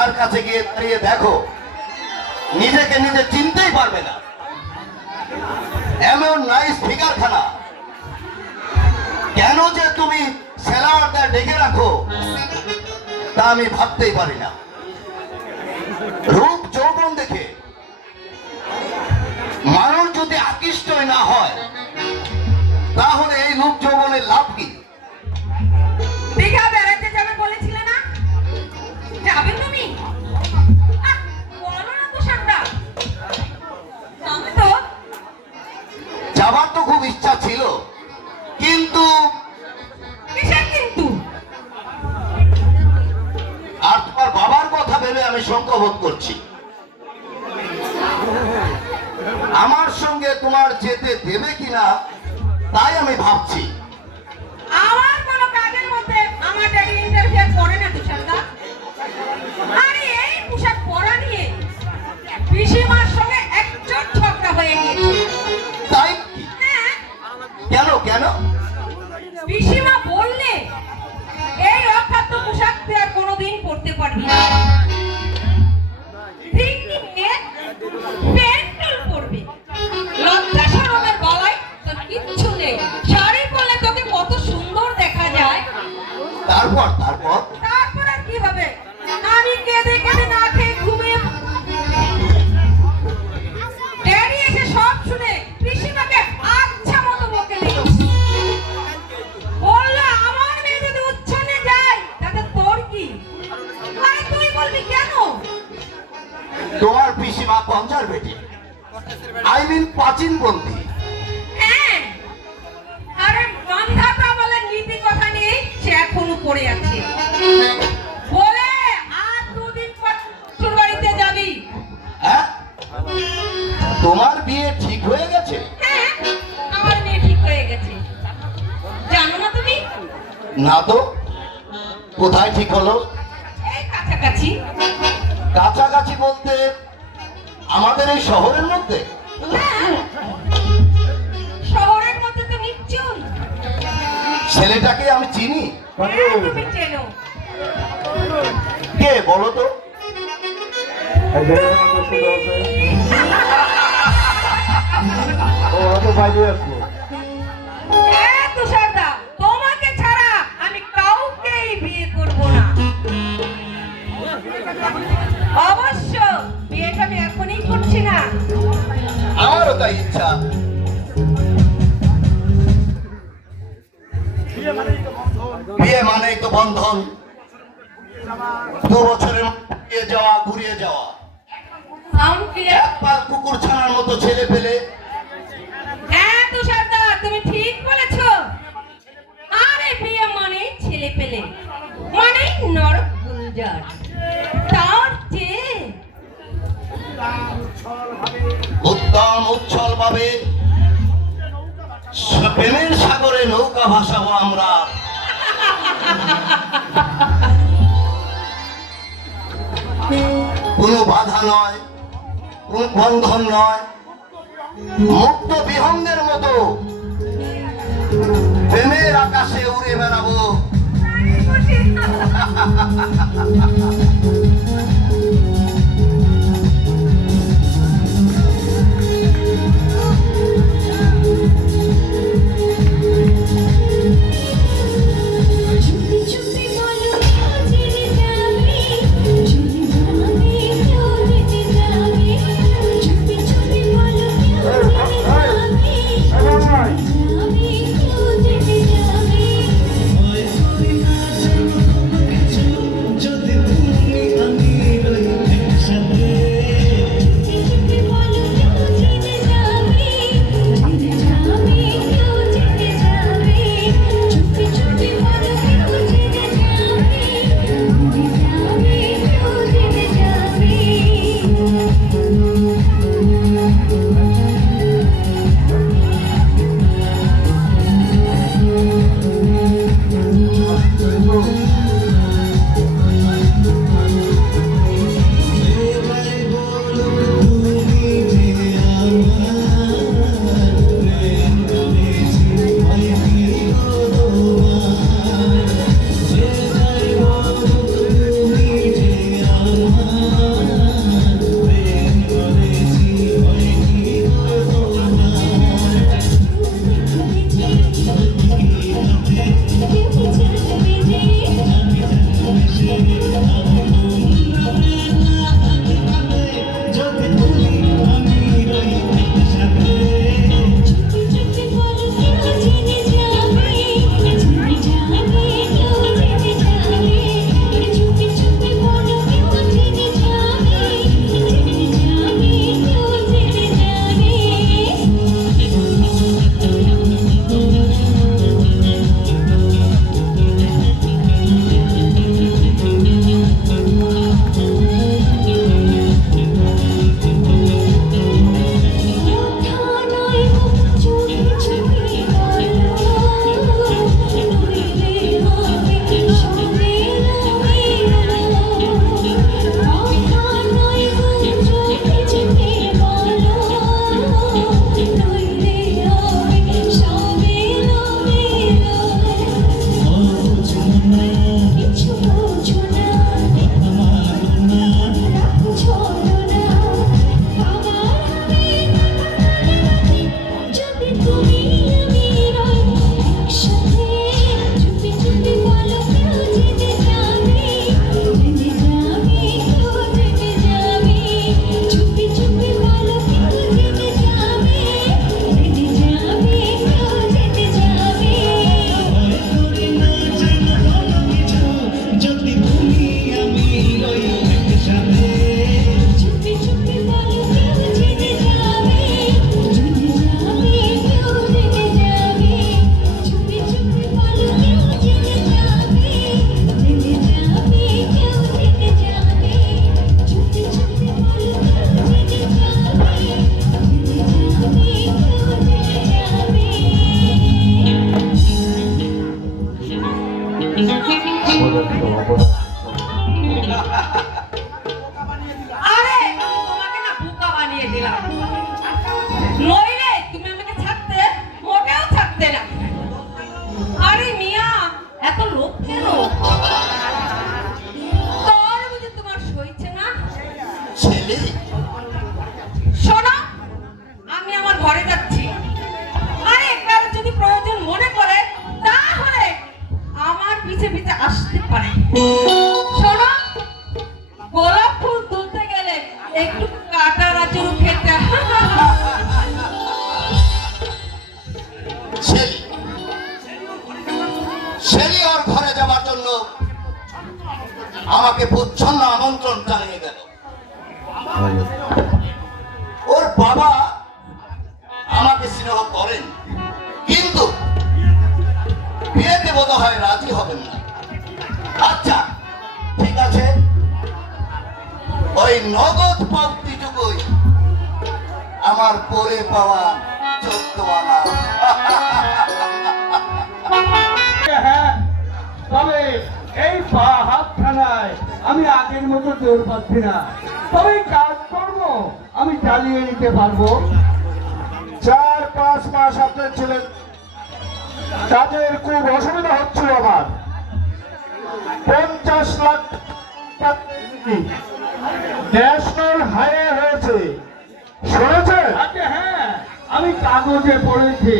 তার কাছে গিয়ে দাঁড়িয়ে দেখো, নিজেকে নিজে চিনতেই পারবে না। এমন নাইস ফিগারখানা, কেন যে তুমি সেলাওয়ারটা ডেকে রাখো তা আমি ভাবতেই পারি না। রূপ যৌবন দেখে মানুষ যদি আকৃষ্টই না হয়, তাহলে এই রূপ যৌবনের লাভ কি? দীঘা বেড়াতে যাবে বলেছিলে না, যাবে তুমি? বলো না তো সান্দা, তো যাবার তো খুব ইচ্ছা ছিল, কিন্তু কিসের কিন্তু? আর তোমার বাবার কথা ভেবে আমি সংকোচ করছি। আমার সঙ্গে তোমার যেতে দেবে কিনা তাই আমি ভাবছি। আমার কোনো কাজের মধ্যে আমার ড্যাডি ইন্টারফেয়ার করে না তো সান্দা। আরে এই পোশাক পরা নিয়ে পিসিমার সঙ্গে একজোট ঝগড়া হয়ে গিয়েছে। তাই কি? হ্যাঁ, কেন কেন? পিসিমা বললে এই অখাদ্য পোশাক তুই আর কোনোদিন পরতে পারবি না। প্যান্টুল পরবি, লজ্জা শরমের গলায় তোর কিচ্ছু নেই। শাড়ি পরলে তোকে কত সুন্দর দেখা যায়। তারপর তারপর আর কি হবে? আমি কেঁদে কেঁদে না খেয়ে ঘুমিয়ে ড্যাডি এসে সব শুনে পিসিমাকে আচ্ছা মতো বকে দিল। বললো আমার মেয়ে যদি উচ্ছনে যায় তাতে তোর কি? আরে তুই বলবি কেন? তোমার পিসিমা কনজারভেটিভ, আই মিন প্রাচীনপন্থী। হ্যাঁ, আরে বন্ধাতা বলে নীতি কথা নিয়ে সে এখনো পড়ে আছে। বলে আর দুদিন পর তোর বাড়িতে যাবি। হ্যাঁ, তোমার বিয়ে ঠিক হয়ে গেছে? হ্যাঁ, আমার মেয়ে ঠিক হয়ে গেছে। জানো না তুমি? না তো, কোথায় ঠিক হলো? এই কাছাকাছি। কাছাকাছি বলতে আমাদের এই শহরের মধ্যে? হ্যাঁ, শহরের মধ্যে তো নিশ্চয়ই। ছেলেটাকে আমি চিনি। হ্যাঁ, তুমি চেনো। কে বলো তো? হ্যাঁ, তুষারদা, তোমাকে ছাড়া আমি কাউকেই বিয়ে করব না। অবশ্য বিয়েটা আমি এখনই করছি না। আমারও তাই ইচ্ছা। বিয়ে মানেই তো বন্ধন। 2 বছরের মধ্যে যাওয়া, ঘুরিয়ে যাওয়া। Sound clear? একবার কুকুর ছানার মতো ছেলে পেলে। হ্যাঁ তুষারদা, তুমি ঠিক বলেছো। আরে বিয়ে মানে ছেলে পেলে, মানে নরক গুলজার। তার চেয়ে উত্তম উচ্ছল ভাবে প্রেমের সাগরে নৌকা ভাসাবো আমরা। কোনো বাধা নয়, কোনো বন্ধন নয়, মুক্ত বিহঙ্গের মতো প্রেমের আকাশে উড়ে বেড়াবো। যদি আরে আমি তোমাকে না বোকা বানিয়ে দিলাম, নইলে তুমি আমাকে ছাড়তে মোটেও ছাড়তে না। আরে মিয়া এত লোভ কেন? তোর বুঝি তোমার সইছে না? ছেলে শোনো, আমি আমার ঘরে যাচ্ছি। আরে একবার যদি প্রয়োজন মনে করে তাহলে আমার পিছে পিছে আসতে পারে। শোনো, গোলাপ ফুল তুলতে গেলে একটু কাটার আচরণ খেতে ছেলে ছেলে ওর ঘরে যাওয়ার জন্য আমাকে প্রচ্ছন্ন আমন্ত্রণ জানিয়ে গেল। ওর বাবা আমাকে স্নেহ করেন, কিন্তু বিয়েতে বোধ হয় রাজি হবেন না। আচ্ছা ঠিক আছে, ওই নগদ পাউটিটুকুই আমার পরে পাওয়া 14 আনা। হ্যাঁ, তবে এই হাত থানায় আমি আগের মতো জোর পাচ্ছি না, তবে কাজ করবো আমি চালিয়ে নিতে পারবো। 4-5 মাস আপনার ছিলেন, কাজের খুব অসুবিধা হচ্ছিল আমার। 50 লাখ ন্যাশনাল হাইওয়ে হয়েছে, শুনেছেন? হ্যাঁ, আমি কাগজে পড়েছি।